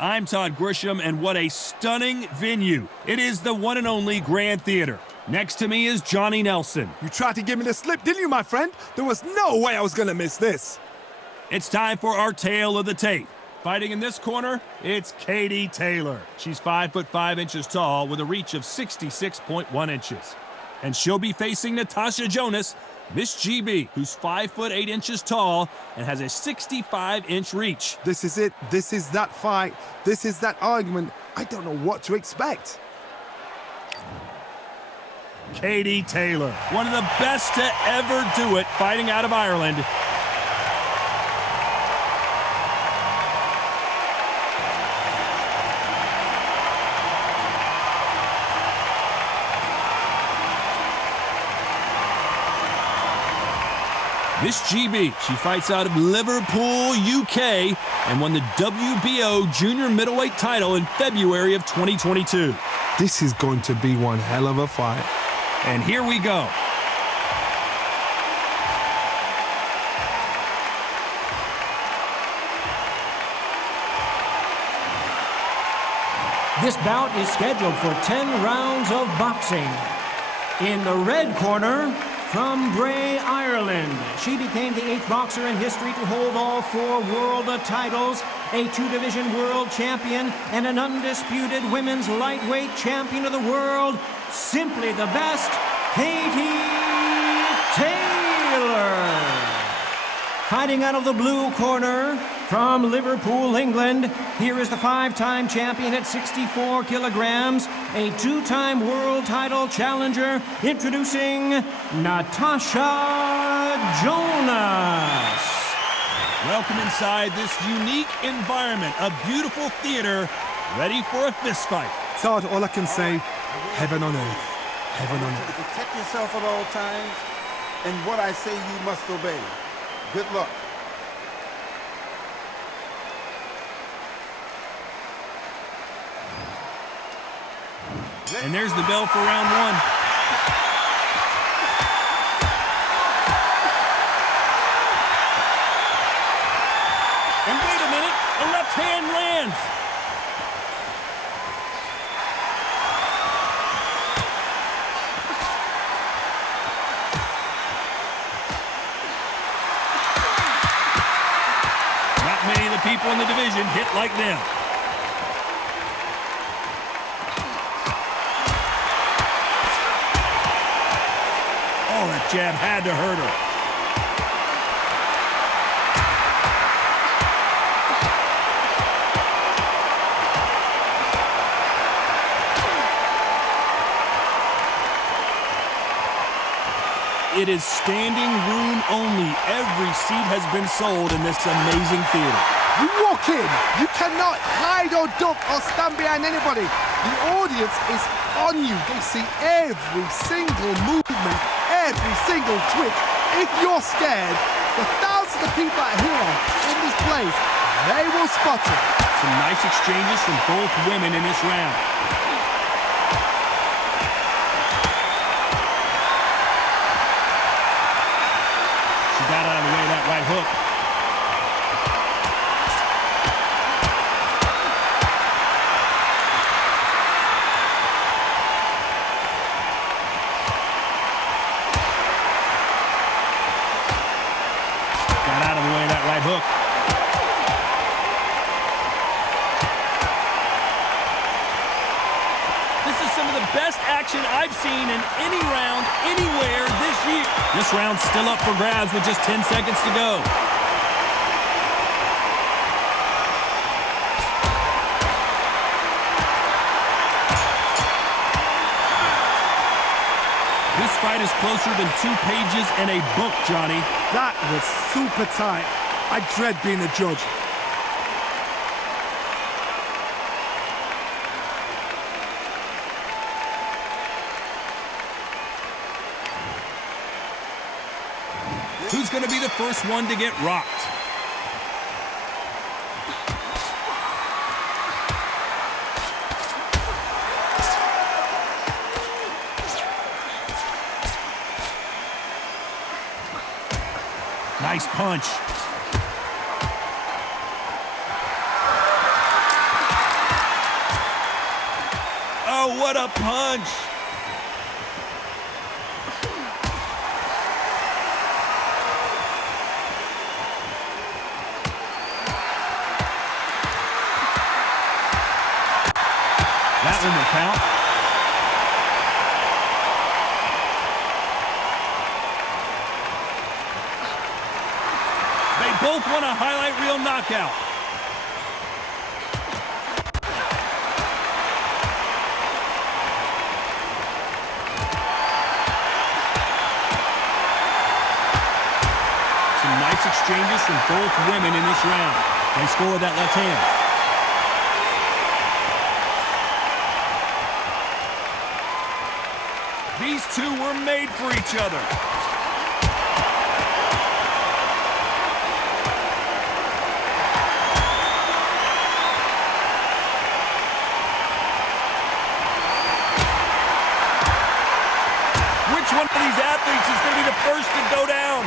I'm Todd Grisham, and what a stunning venue. It is the one and only Grand Theater. Next to me is Johnny Nelson. You tried to give me the slip, didn't you, my friend? There was no way I was gonna miss this. It's time for our tale of the tape. Fighting in this corner, it's Katie Taylor. She's 5'5" tall with a reach of 66.1 inches. And she'll be facing Natasha Jonas, Miss GB, who's 5'8" tall and has a 65-inch reach. This is it. This is that fight. This is that argument. I don't know what to expect. Katie Taylor, one of the best to ever do it, fighting out of Ireland. Miss GB, she fights out of Liverpool, UK, and won the WBO junior middleweight title in February of 2022. This is going to be one hell of a fight. And here we go. This bout is scheduled for 10 rounds of boxing. In the red corner, from Bray, Ireland, she became the 8th boxer in history to hold all 4 world titles, a 2-division world champion, and an undisputed women's lightweight champion of the world. Simply the best, Katie Taylor. Fighting out of the blue corner, from Liverpool, England, here is the 5-time champion at 64 kilograms, a 2-time world title challenger, introducing Natasha Jonas. Welcome inside this unique environment, a beautiful theater, ready for a fist fight. Todd, all I can say, heaven on earth. Heaven on earth. Protect yourself at all times, and what I say you must obey. Good luck. And there's the bell for round 1. And wait a minute, a left hand lands. Not many of the people in the division hit like them. Oh, that jab had to hurt her. It is standing room only. Every seat has been sold in this amazing theater. You walk in, you cannot hide or duck or stand behind anybody. The audience is on you. They see every single movement, every single twitch. If you're scared, the thousands of people that are here in this place, they will spot it. Some nice exchanges from both women in this round. She got out of the way of that right hook. Hook. This is some of the best action I've seen in any round, anywhere this year. This round's still up for grabs with just 10 seconds to go. This fight is closer than 2 pages in a book, Johnny. That was super tight. I dread being a judge. Who's going to be the first one to get rocked? Nice punch. Oh, what a punch! That one will count. They both want a highlight reel knockout. Some nice exchanges from both women in this round. They score with that left hand. These two were made for each other. Which one of these athletes is going to be the first to go down?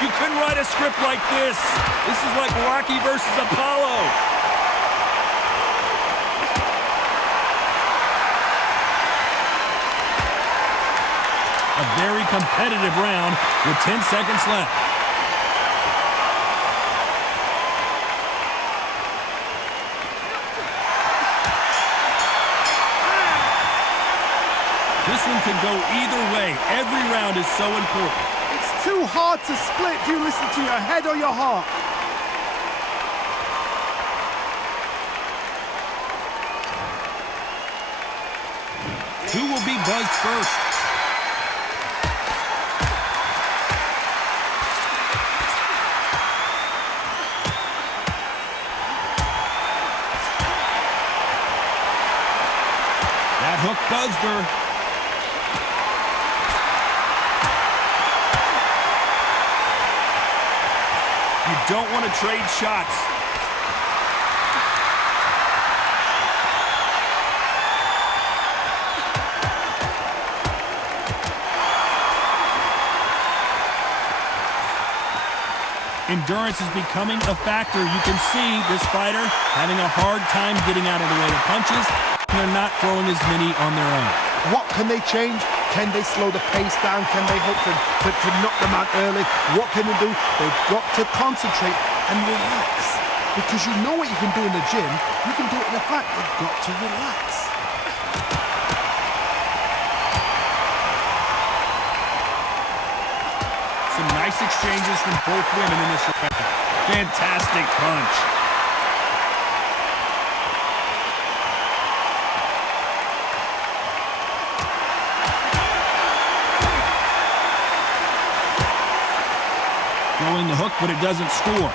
You couldn't write a script like this. This is like Rocky versus Apollo. A very competitive round with 10 seconds left. This one could go either way. Every round is so important. It's too hard to split. Do you listen to your head or your heart? Who will be buzzed first? That hook buzzed her. You don't want to trade shots. Endurance is becoming a factor. You can see this fighter having a hard time getting out of the way of punches. They're not throwing as many on their own. What can they change? Can they slow the pace down? Can they hope to knock them out early? What can they do? They've got to concentrate and relax. Because you know what you can do in the gym, you can do it in the fight. They've got to relax. Some nice exchanges from both women in this round. Fantastic punch. Throwing the hook, but it doesn't score.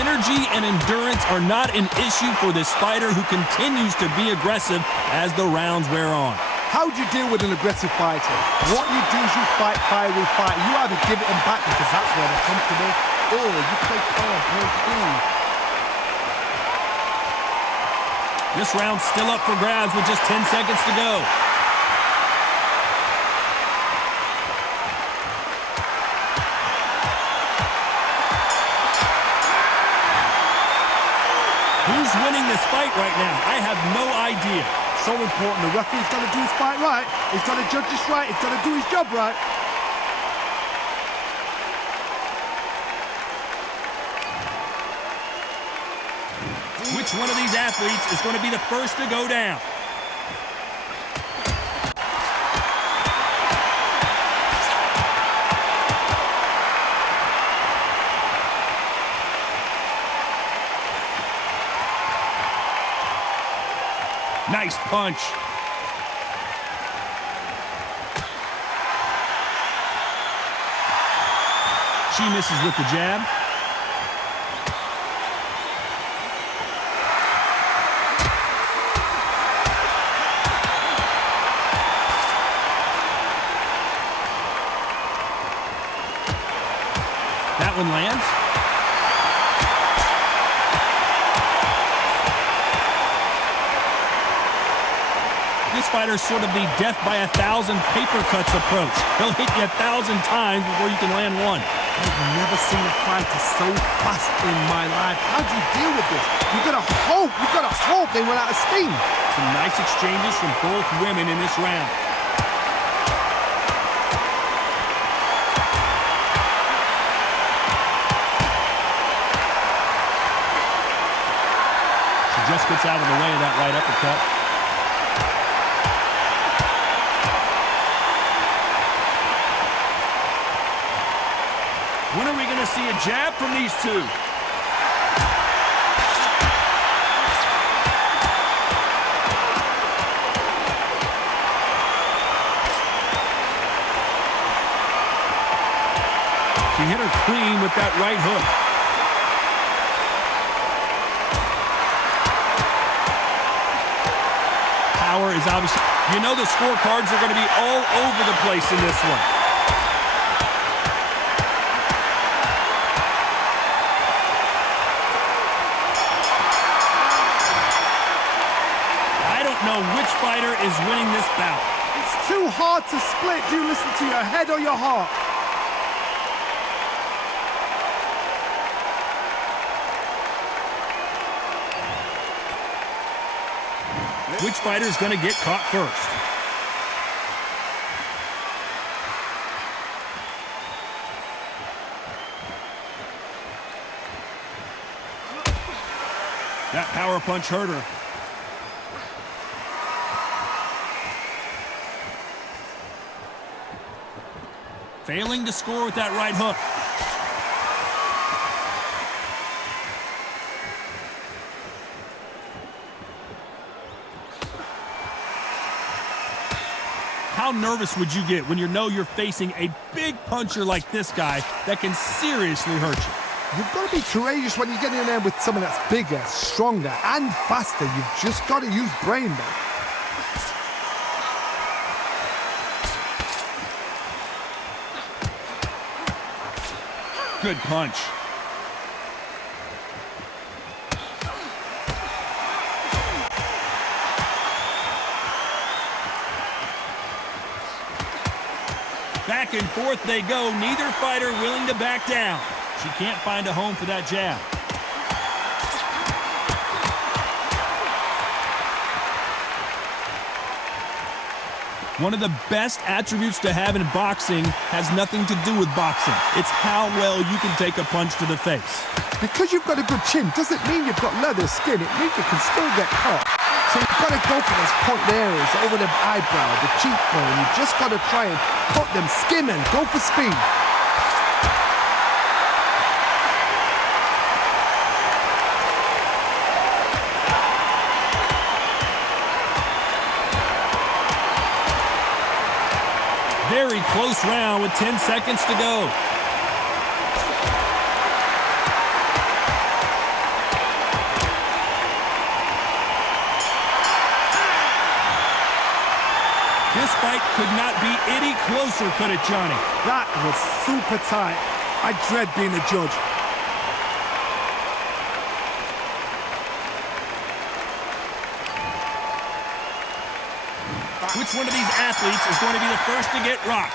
Energy and endurance are not an issue for this fighter who continues to be aggressive as the rounds wear on. How do you deal with an aggressive fighter? What you do is you fight fire with fire. You either give it them back because that's where they're comfortable, or you play fire, play cool. This round's still up for grabs with just 10 seconds to go. Who's winning this fight right now? I have no idea. So important. The referee's got to do his fight right. He's got to judge this right. He's got to do his job right. Which one of these athletes is going to be the first to go down? Nice punch. She misses with the jab. That one lands. This fighter's sort of the death by 1,000 paper cuts approach. He'll hit you 1,000 times before you can land one. I've never seen a fighter so fast in my life. How do you deal with this? You've got to hope they run out of steam. Some nice exchanges from both women in this round. She just gets out of the way of that right uppercut. When are we going to see a jab from these two? She hit her clean with that right hook. Power is obviously... You know the scorecards are going to be all over the place in this one. Which fighter is winning this bout? It's too hard to split. Do you listen to your head or your heart? Which fighter is going to get caught first? That power punch hurt her. Failing to score with that right hook. How nervous would you get when you know you're facing a big puncher like this guy that can seriously hurt you? You've got to be courageous when you get in there with someone that's bigger, stronger, and faster. You've just got to use brain, man. Good punch. Back and forth they go, neither fighter willing to back down. She can't find a home for that jab. One of the best attributes to have in boxing has nothing to do with boxing. It's how well you can take a punch to the face. Because you've got a good chin doesn't mean you've got leather skin. It means you can still get caught. So you've got to go for those point areas over the eyebrow, the cheekbone. You've just got to try and cut them, skim and go for speed. Very close round with 10 seconds to go. This fight could not be any closer, could it, Johnny? That was super tight. I dread being a judge. Which one of these athletes is going to be the first to get rocked?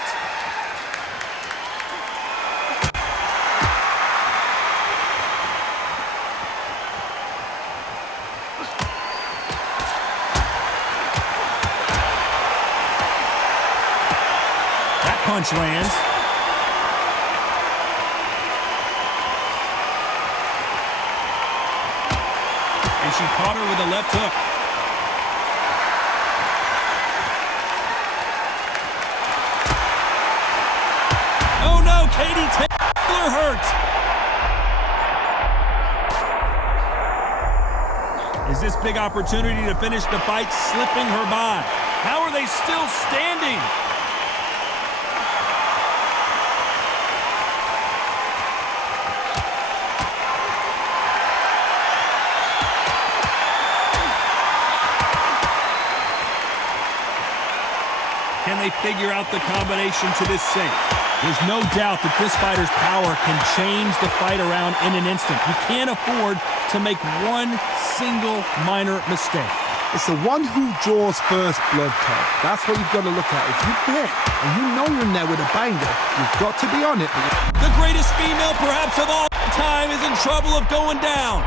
That punch lands. And she caught her with a left hook. Katie Taylor hurt. Is this big opportunity to finish the fight slipping her by? How are they still standing? Can they figure out the combination to this safe? There's no doubt that this fighter's power can change the fight around in an instant. You can't afford to make one single minor mistake. It's the one who draws first blood, Todd. That's what you've got to look at. If you pick and you know you're in there with a banger, you've got to be on it. The greatest female perhaps of all time is in trouble of going down.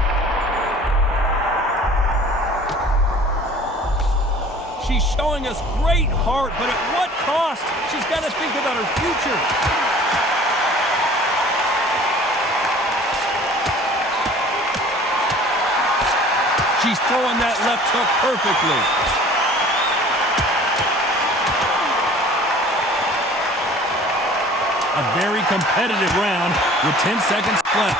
She's showing us great heart, but at what cost? She's got to think about her future. She's throwing that left hook perfectly. A very competitive round with 10 seconds left.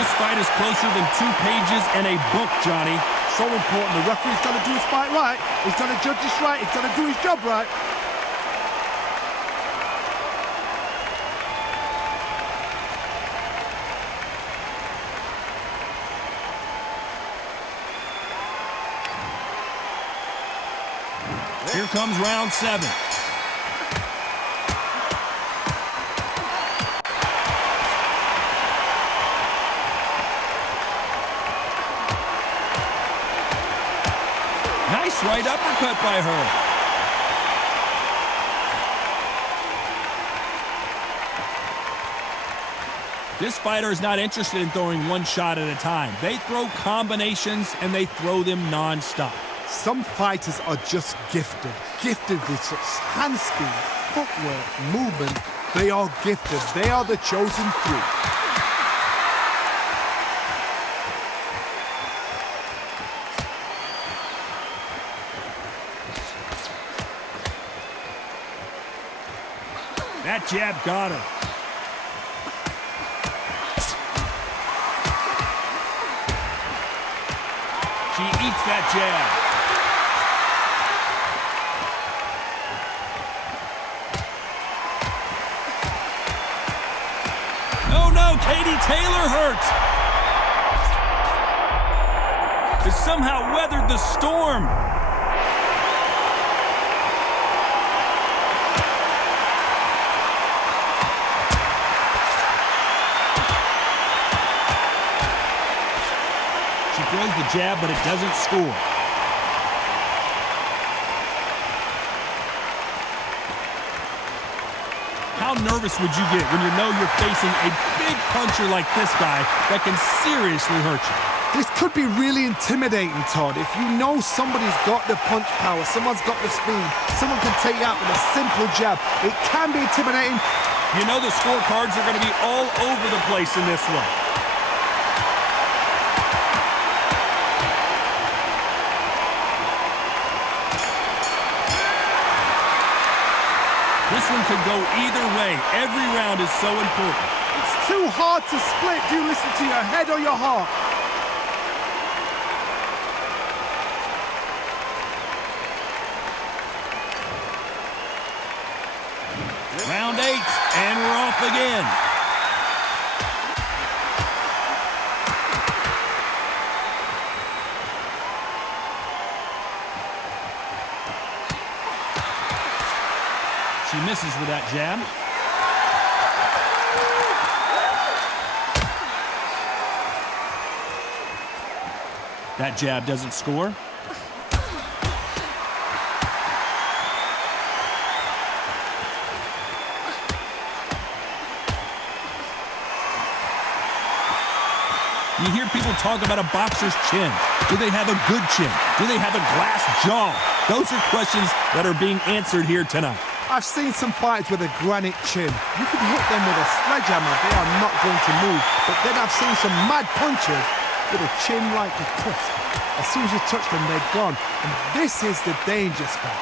This fight is closer than 2 pages and a book, Johnny. So important. The referee's got to do his fight right. He's got to judge this right. He's got to do his job right. Here comes round 7. Nice right uppercut by her. This fighter is not interested in throwing one shot at a time. They throw combinations and they throw them non-stop. Some fighters are just gifted with such hand speed, footwork, movement. They are gifted. They are the chosen few. That jab got her. She eats that jab. Oh no, Katie Taylor hurt. Has somehow weathered the storm. She throws the jab, but it doesn't score. How nervous would you get when you know you're facing a big puncher like this guy that can seriously hurt you? This could be really intimidating, Todd. If you know somebody's got the punch power, someone's got the speed, someone can take you out with a simple jab, it can be intimidating. You know the scorecards are going to be all over the place in this one. This one could go either way. Every round is so important. It's too hard to split. Do you listen to your head or your heart? Round 8, and we're off again. She misses with that jab. That jab doesn't score. You hear people talk about a boxer's chin. Do they have a good chin? Do they have a glass jaw? Those are questions that are being answered here tonight. I've seen some fighters with a granite chin. You can hit them with a sledgehammer, they are not going to move. But then I've seen some mad punchers with a chin like a crisp. As soon as you touch them, they're gone. And this is the danger spot.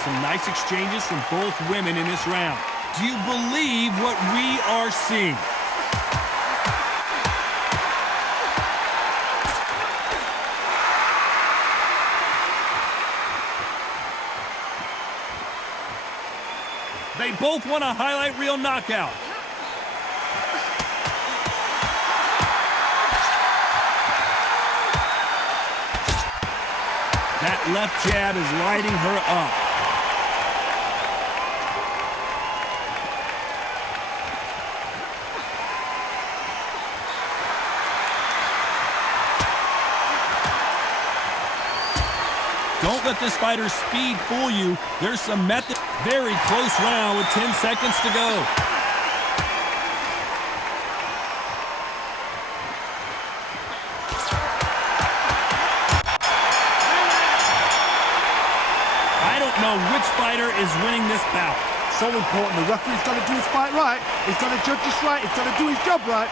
Some nice exchanges from both women in this round. Do you believe what we are seeing? They both want a highlight reel knockout. That left jab is lighting her up. Don't let this fighter's speed fool you. There's some method. Very close round with 10 seconds to go. I don't know which fighter is winning this bout. So important. The referee's got to do his fight right. He's got to judge this right. He's got to do his job right.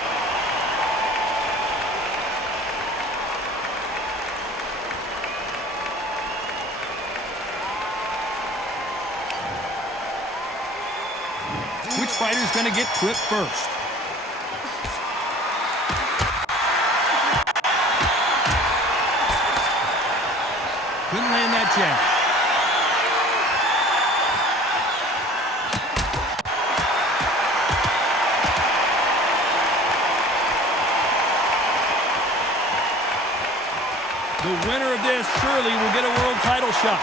Which fighter's going to get clipped first? Couldn't land that jab. The winner of this surely will get a world title shot.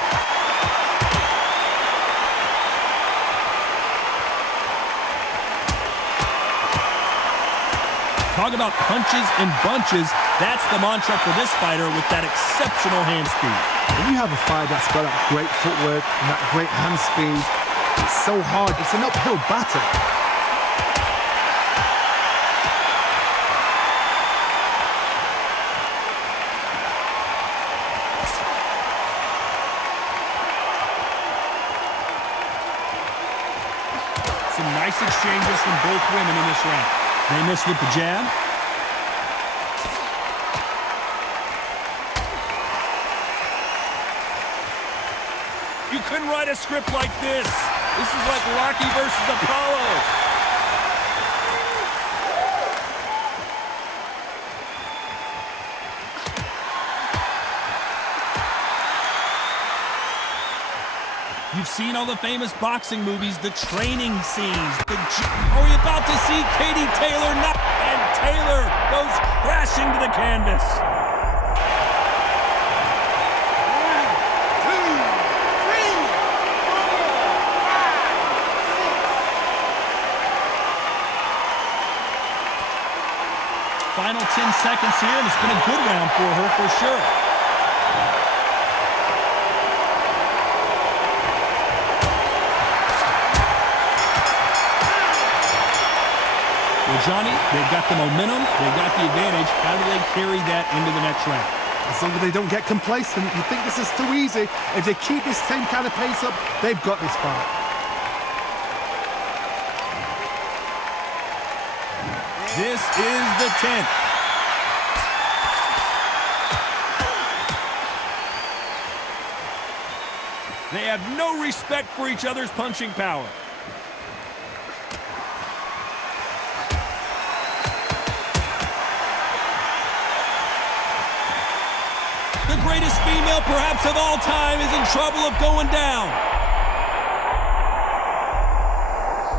Talk about punches and bunches. That's the mantra for this fighter with that exceptional hand speed. When you have a fighter that's got that great footwork and that great hand speed, it's so hard. It's an uphill battle. Some nice exchanges from both women in this round. They missed with the jab. You couldn't write a script like this. This is like Rocky versus Apollo. You've seen all the famous boxing movies, the training scenes. Are we about to see Katie Taylor knock? And Taylor goes crashing to the canvas. 1, 2, 3, 4, 5, 6. Final 10 seconds here, and it's been a good round for her for sure. Well, Johnny, they've got the momentum, they've got the advantage. How do they carry that into the next round? As long as they don't get complacent, you think this is too easy. If they keep this same kind of pace up, they've got this fight. This is the 10th. They have no respect for each other's punching power. The greatest female perhaps of all time is in trouble of going down.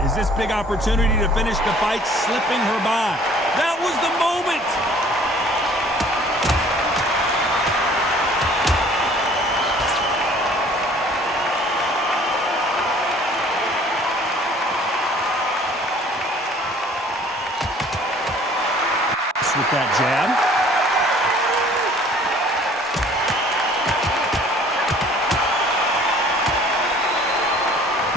Is this big opportunity to finish the fight slipping her by? That was the moment. With that jab.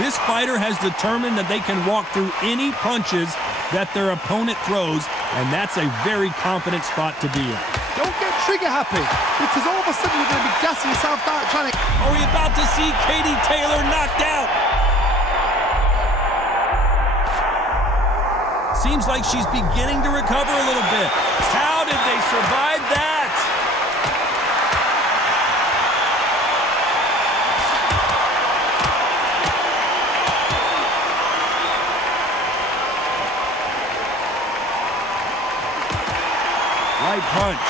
This fighter has determined that they can walk through any punches that their opponent throws, and that's a very confident spot to be in. Don't get trigger happy, because all of a sudden you're going to be gassing yourself out trying to... Are we about to see Katie Taylor knocked out? Seems like she's beginning to recover a little bit. How did they survive that? Right punch.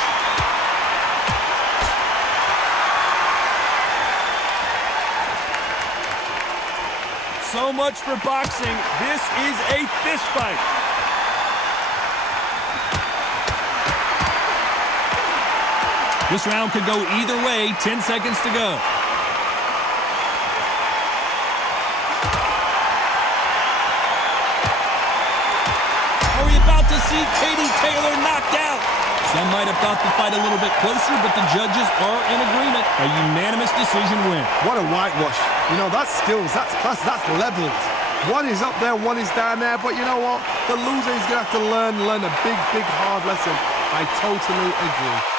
So much for boxing. This is a fist fight. This round could go either way. 10 seconds to go. Are we about to see Katie Taylor knocked out? Some might have thought the fight a little bit closer, but the judges are in agreement. A unanimous decision win. What a whitewash. You know, that's skills, that's class, that's levels. One is up there, one is down there, but you know what? The loser is going to have to learn a big, hard lesson. I totally agree.